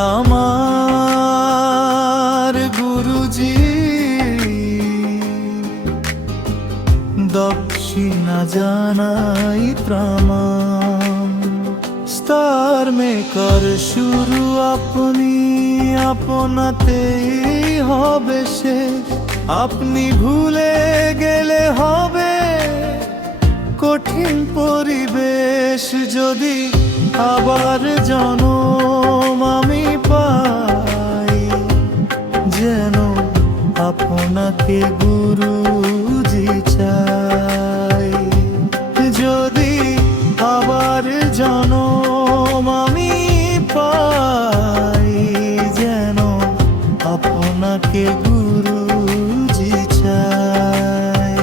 আমার গুরুজি, দক্ষিণা জানাই প্রণাম। স্টার মেকার শুরু আপনি, আপনাতেই হবে শেষ। আপনি ভুলে গেলে হবে কঠিন পরিবেশ। যদি আবার জনম আমি পাই, যেন আপনাকে গুরুজি চাই। যদি আবার জনম আমি পাই, যেন আপনাকে গুরুজি চাই।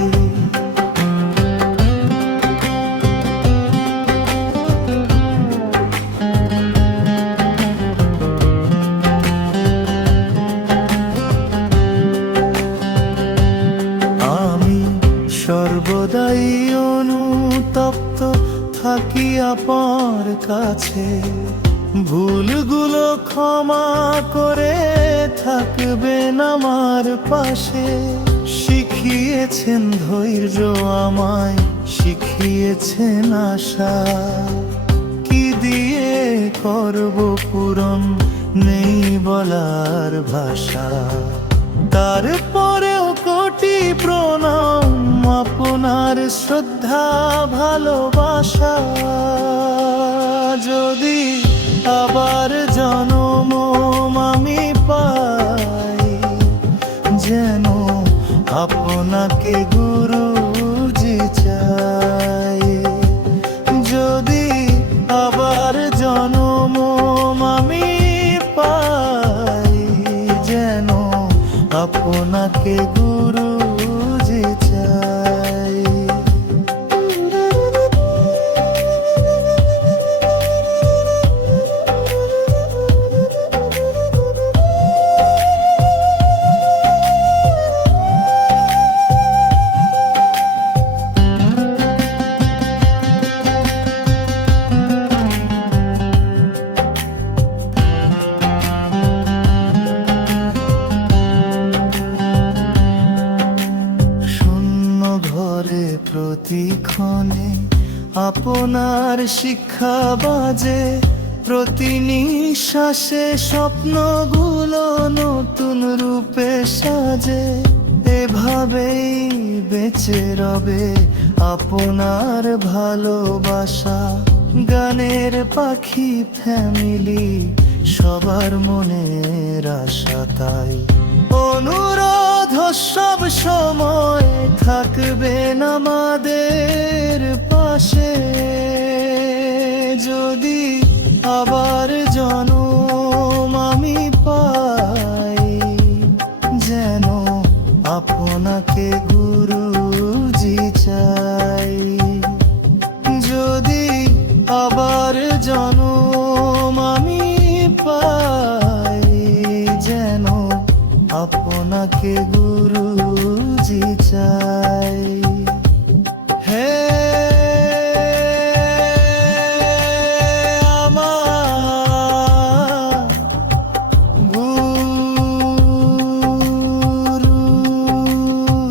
আমি সর্বদাই অনুতপ্ত থাকি আপনার কাছে। ভুলগুলো ক্ষমা করে থাকবেন আমার পাশে। শিখিয়েছেন ধৈর্য আমায়, শিখিয়েছেন আশা। কি দিয়ে করব পূরণ, নেই বলার ভাষা। তারপরেও কোটি প্রণাম, আপনার শ্রদ্ধা ভালোবাসা। যদি আবার জনম আমি পাই, যেন আপনাকে গুরুজি চাই। যদি আবার জনম আমি পাই, যেন আপনাকে গুরুজি চাই। ঘরে প্রতিক্ষণে আপনার শিক্ষা বাজে। প্রতি নিঃশ্বাসে স্বপ্নগুলো নতুন রূপে সাজে। এভাবেই বেঁচে রবে আপনার ভালোবাসা। গানের পাখি ফ্যামিলি সবার মনের আশা। তাই অনুরোধ সব সময় থাকবেন আমাদের পাশে। যদি আবার জনম আমি পাই, যেন আপনাকে গুরুজি চাই। যদি আবার জনম আমি পাই, যেন আপনাকে গুরুজি চাই। হে আমার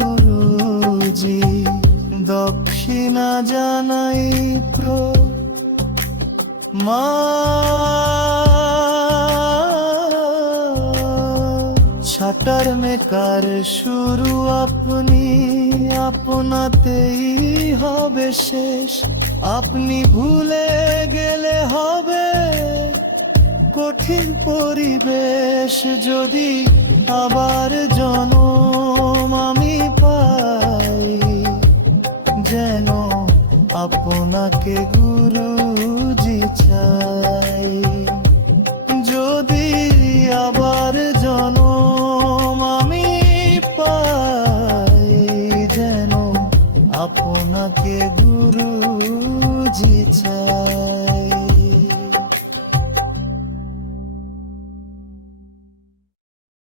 গুরুজি, দক্ষিণা জানাই ছাটার মেকার শুরু আপনি, আপনাতেই হবে শেষ। আপনি ভুলে গেলে হবে কঠিন পরিবেশ। যদি আবার জনম আমি পাই, যেন আপনাকে গুরুজি চাই। যদি আবার জনম আমি পাই, যেন আপনাকে গুরুজি চাই।